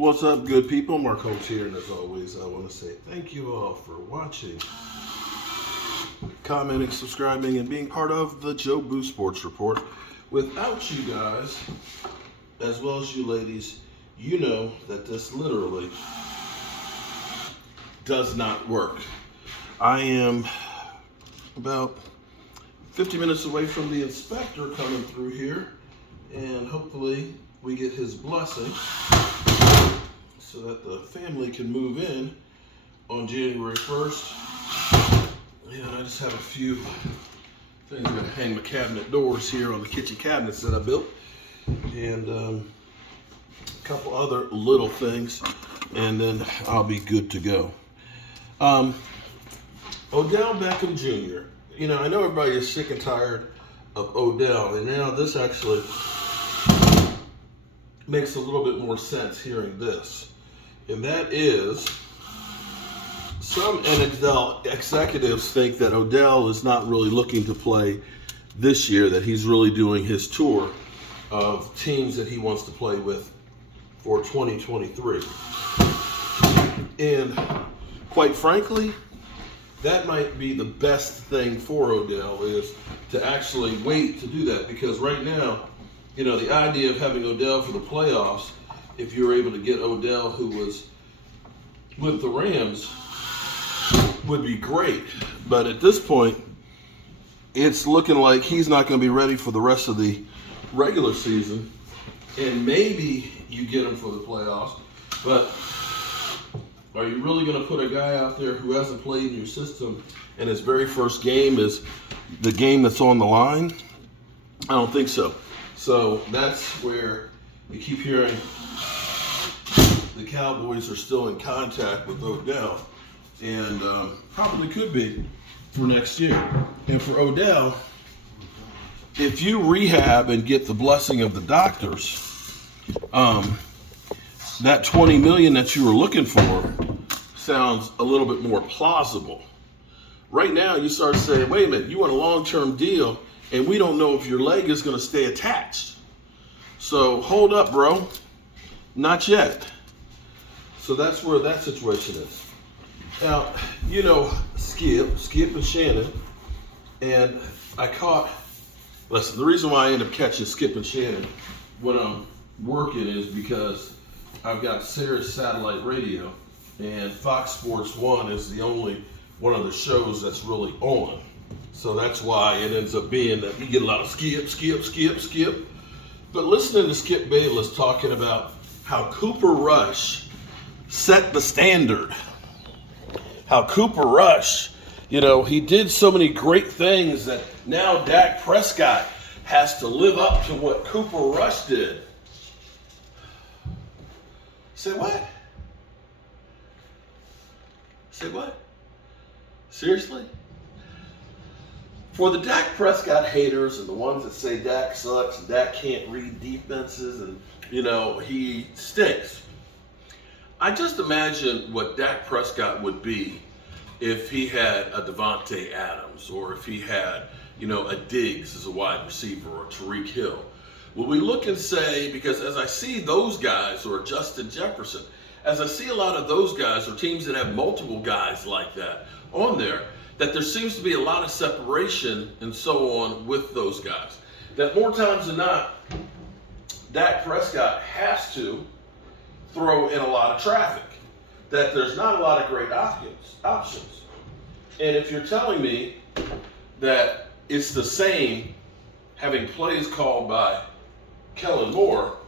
What's up, good people? Mark Holmes here, and as always, I want to say thank you all for watching, commenting, subscribing, and being part of the Joe Boo Sports Report. Without you guys, as well as you ladies, you know that this literally does not work. I am about 50 minutes away from the inspector coming through here, and hopefully we get his blessing so that the family can move in on January 1st. And I just have a few things. I'm going to hang my cabinet doors here on the kitchen cabinets that I built, and a couple other little things, and then I'll be good to go. Odell Beckham Jr. You know, I know everybody is sick and tired of Odell, and now this actually makes a little bit more sense hearing this. And that is, some NFL executives think that Odell is not really looking to play this year, that he's really doing his tour of teams that he wants to play with for 2023. And quite frankly, that might be the best thing for Odell, is to actually wait to do that, because right now, you know, the idea of having Odell for the playoffs, if you're able to get Odell, who was with the Rams, would be great. But at this point, it's looking like he's not going to be ready for the rest of the regular season. And maybe you get him for the playoffs, but are you really going to put a guy out there who hasn't played in your system and his very first game is the game that's on the line? I don't think so. So that's where you keep hearing the Cowboys are still in contact with Odell, and probably could be for next year. And for Odell, if you rehab and get the blessing of the doctors, that $20 million that you were looking for sounds a little bit more plausible. Right now, you start saying, wait a minute, you want a long-term deal, and we don't know if your leg is going to stay attached. So hold up, bro. Not yet. So that's where that situation is. Now, you know, Skip and Shannon, and listen, the reason why I end up catching Skip and Shannon when I'm working is because I've got Sirius satellite radio, and Fox Sports 1 is the only one of the shows that's really on. So that's why it ends up being that you get a lot of skip. But listening to Skip Bayless talking about how Cooper Rush set the standard, how Cooper Rush, you know, he did so many great things that now Dak Prescott has to live up to what Cooper Rush did. Say what? Say what? Seriously? For the Dak Prescott haters and the ones that say Dak sucks and Dak can't read defenses and, you know, he stinks. I just imagine what Dak Prescott would be if he had a Devontae Adams, or if he had, you know, a Diggs as a wide receiver, or Tyreek Hill. Would we look and say, because as I see those guys, or Justin Jefferson, as I see a lot of those guys, or teams that have multiple guys like that on there, that there seems to be a lot of separation and so on with those guys. That more times than not, Dak Prescott has to throw in a lot of traffic. That there's not a lot of great options. And if you're telling me that it's the same having plays called by Kellen Moore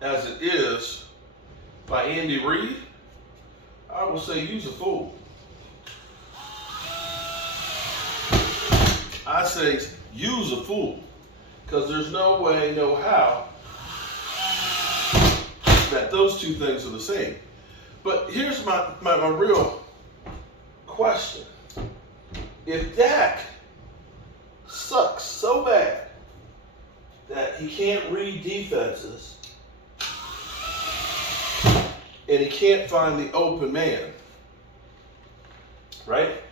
as it is by Andy Reid, I will say use a fool. I say use a fool, because there's no way, no how that those two things are the same. But here's my real question. If Dak sucks so bad that he can't read defenses and he can't find the open man, right?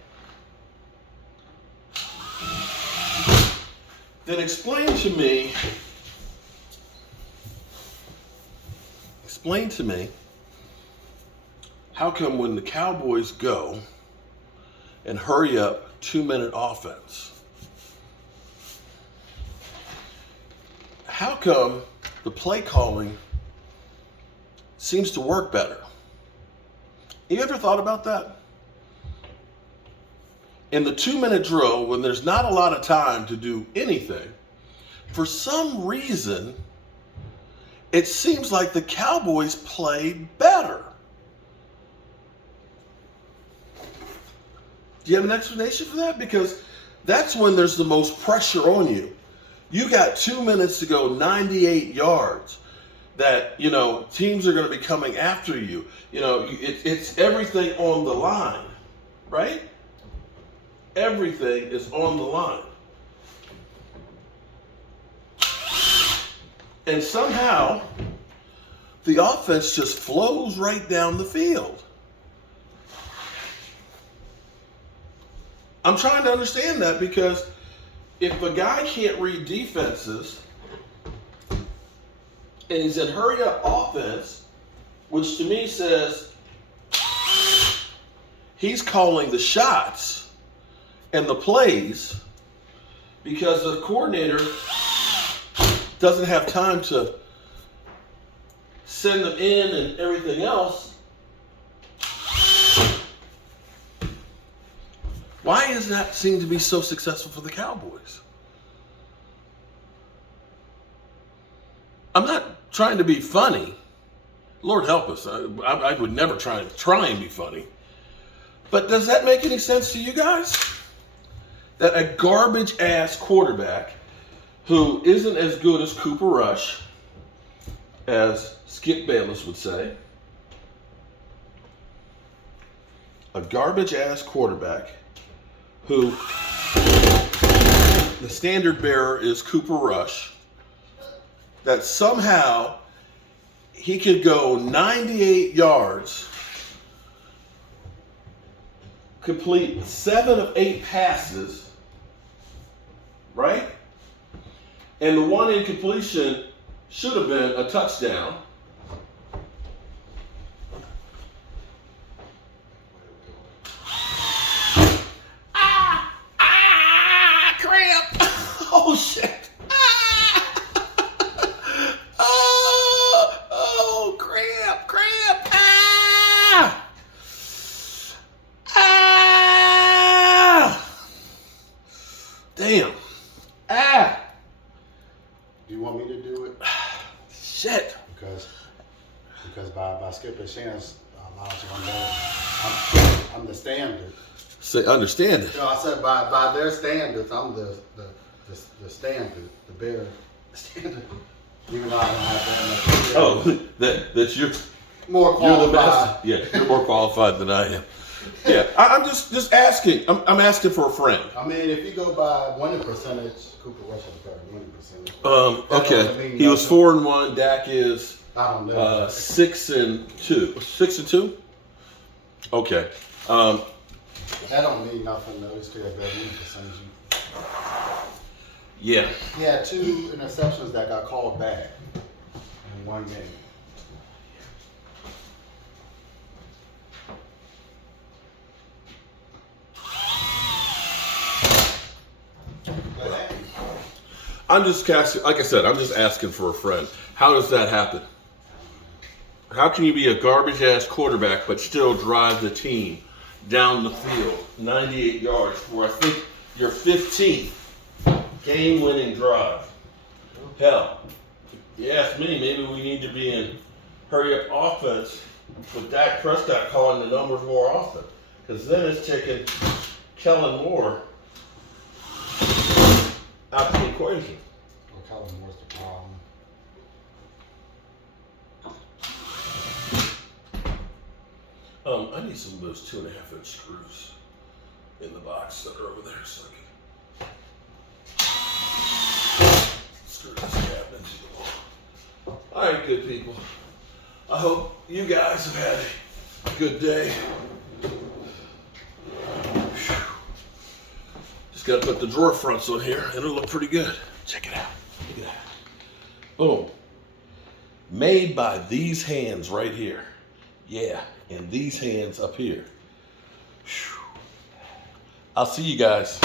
Then explain to me explain to me, how come when the Cowboys go and hurry up 2-minute offense, how come the play calling seems to work better? You ever thought about that? In the 2-minute drill, when there's not a lot of time to do anything, for some reason, it seems like the Cowboys played better. Do you have an explanation for that? Because that's when there's the most pressure on you. You got 2 minutes to go 98 yards that, teams are going to be coming after you. It's everything on the line, right? Everything is on the line. And somehow, the offense just flows right down the field. I'm trying to understand that, because if a guy can't read defenses and he's in hurry up offense, which to me says he's calling the shots and the plays because the coordinator doesn't have time to send them in and everything else. Why does that seem to be so successful for the Cowboys? I'm not trying to be funny. Lord help us. I would never try and be funny. But does that make any sense to you guys? That a garbage ass quarterback who isn't as good as Cooper Rush, as Skip Bayless would say, a garbage ass quarterback who the standard bearer is Cooper Rush, that somehow he could go 98 yards, complete 7 of 8 passes, right? And the one incompletion should have been a touchdown. Cramp! Oh shit! Oh, cramp! Damn! Do you want me to do it? Shit! Because by skipping chance allows you to know I'm the standard. Say, understand it. No, I said by their standards, I'm the standard, the bearer standard. Even though I don't have that much. Oh, that's you're more qualified. You're the best. Yeah, you're more qualified than I am. Yeah, I'm just asking. I'm asking for a friend. I mean, if you go by winning percentage, Cooper Rush has better winning percentage. Okay. He was 4-1. Dak is I don't know. 6-2. 6-2. Okay. That don't mean nothing though. He's still a better winning percentage. Yeah. He had 2 interceptions that got called back in one game. I'm just asking, like I said, I'm just asking for a friend. How does that happen? How can you be a garbage ass quarterback but still drive the team down the field 98 yards for, I think, your 15th game-winning drive? Hell, if you ask me, maybe we need to be in hurry-up offense with Dak Prescott calling the numbers more often, because then it's taking Kellen Moore out the equation. Well, Kellen Moore's the problem. I need some of those 2.5-inch screws in the box that are over there, so I can screw this cabinet into the wall. All right, good people. I hope you guys have had a good day. Just got to put the drawer fronts on here, and it'll look pretty good. Check it out. Look at that. Boom. made by these hands right here. Yeah, and these hands up here. Whew. I'll see you guys.